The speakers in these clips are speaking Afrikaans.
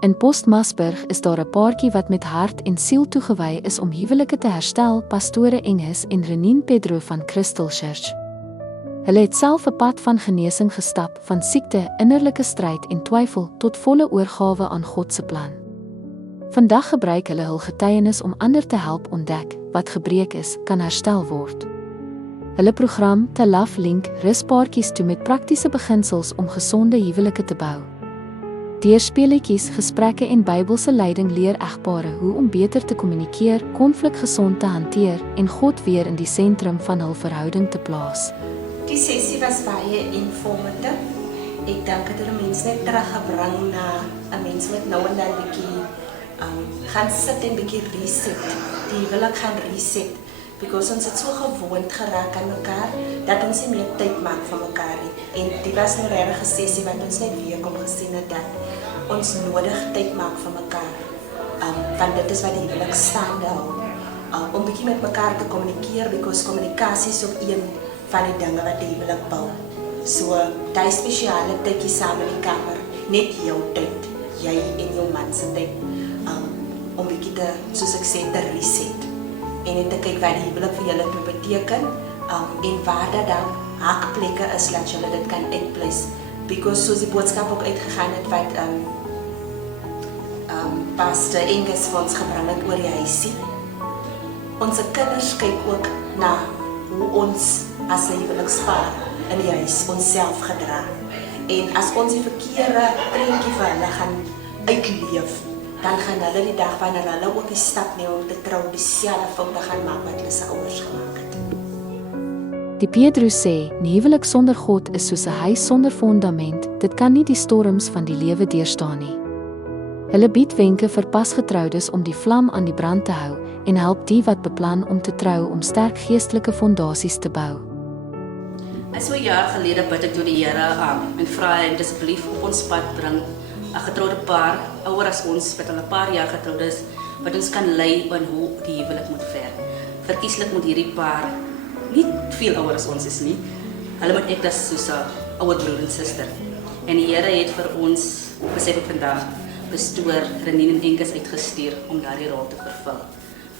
In Postmasburg is daar 'n paartjie wat met hart en siel toegewy is om huwelike te herstel, pastore Engels en Renine Pedro van Crystal Church. Hulle het self 'n pad van genesing gestap, van siekte, innerlike stryd en twyfel tot volle oorgawe aan God se plan. Vandag gebruik hulle hul getuienis om ander te help ontdek wat gebreek is, kan herstel word. Hulle program The Love Link rus paartjies toe met praktiese beginsels om gesonde huwelike te bou. Deur speletjies, gesprekke en Bybelse leiding leer egpare hoe om beter te kommunikeer, konflik gesond te hanteer en God weer in die sentrum van hul verhouding te plaas. Die sessie was baie informatief. Ek dink dit het 'n mens net teruggebring na 'n mens met nou en dan bietjie gaan sit en bietjie reset. Die wil ek gaan reset because ons het so gewoond geraak aan mekaar dat ons nie meer tyd maak vir mekaar nie. En dit was 'n regte sessie wat ons net weer kom gesien het dat ons nodig tyd maak vir mekaar. Want dit is wat die huwelik staande hou. Om bietjie met mekaar te kommunikeer because kommunikasie is ook een van die dinge wat die huwelik bou. So, daai spesiale tydjie saam in die kamer, net jou tyd, jy en jou man se tyd, om bietjie te, soos ek sê, te reset. En net te kyk wat die huwelik vir julle toe beteken, en waar dat dan haakplekke is, dat julle dit kan uitpleis. Because soos die boodskap ook uitgegaan het, wat Pastor Engels vir ons gebring het oor die huisie. Onze kinders kyk ook na hoe ons as 'n huwelikspaar in die huis onsself gedra. En as ons die verkeerde prentjie vir hulle gaan uitleef, dan gaan hulle die dag wanneer hulle ook die stap neem om te trou, dieselfde foute gaan maak wat hulle se ouers gemaak het. Die Pedro sê, 'n huwelik sonder God is soos 'n huis sonder fondament, dit kan nie die storms van die lewe deurstaan nie. Hulle bied wenke vir pasgetroudes om die vlam aan die brand te hou en help die wat beplan om te trou om sterk geestelike fondasies te bou. So 'n jaar gelede bid ek tot die Here en vra hy asseblief op ons pad bring 'n getroude paar, ouer as ons, wat al 'n paar jaar getroud is, wat ons kan lei aan hoe die huwelik moet ver. Verkieslik moet hierdie paar nie veel ouer as ons is nie. Hulle moet ek as soos 'n ouer broer en suster. En die Here het vir ons, besef ek vandag, pastoor Renine Engels uitgestuur om daardie rol te vervul.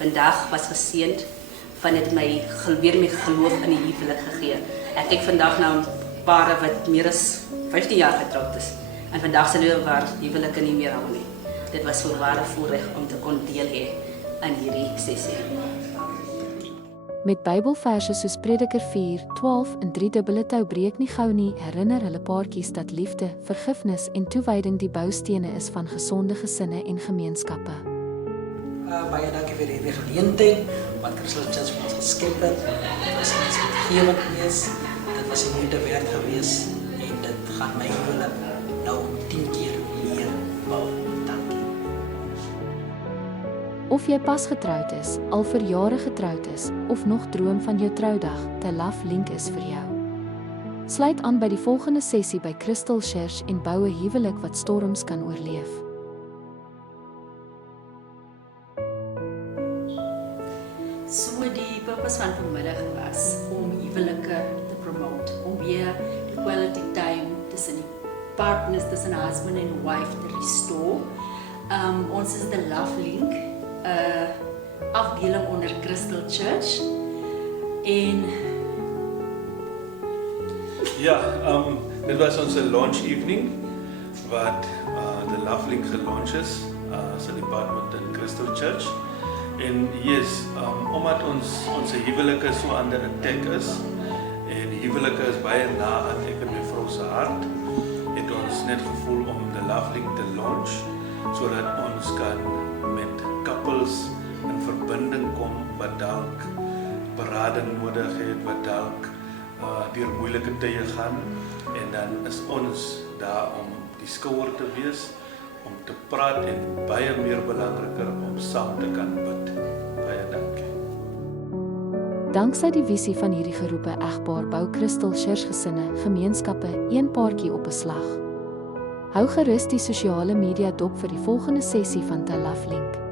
Vandag was geseënd van dit my weer meer geloof in die huwelik gegee. Ek kyk vandag na pare wat meer as 15 jaar getroud is. En vandag sal hulle waar huwelike nie meer hou nie. Dit was vir ware voorreg om te kon deel hê aan hierdie sessie. Met Bybelverse soos Prediker 4:12 en 3 tou breek nie gou nie, herinner hulle paartjies dat liefde, vergifnis en toewyding die boustene is van gesonde gesinne en gemeenskappe. Baie dankie vir die geleentheid wat Crystal Church vir ons geskep het. Dit was iets gewend geweest, dit was nie moeite werd geweest en dit gaan my huwelik nou 10 keer meer bou. Dankie. Of jy pas getroud is, al vir jare getroud is, of nog droom van jou troudag, The Love Link is vir jou. Sluit aan by die volgende sessie by Crystal Church en bou 'n huwelik wat storms kan oorleef. So die purpose van vanmiddag was om huwelike te promote, om weer quality time tussen die partners, tussen husband en wife te restore. Ons is The Love Link, afdeling onder Crystal Church. En ja, dit was onze launch evening wat The Love Link gelaunch is as 'n department in Crystal Church. En yes, omdat onze huwelike so onder attack is en huwelike is baie na aan ek en my vrou se hart, het ons net gevoel om The Love Link te launch sodat ons kan met couples in verbinding kom wat dalk berading nodig het, wat dalk deur moeilike tye gaan, en dan is ons daar om die skouer te wees, om te praat en baie meer belangriker om saam te kan bid. Baie dankie. Danksy die visie van hierdie geroepe egpaar bou Crystal Church gesinne, gemeenskappe, een paartjie op 'n slag. Hou gerus die sosiale media dop vir die volgende sessie van The Love Link.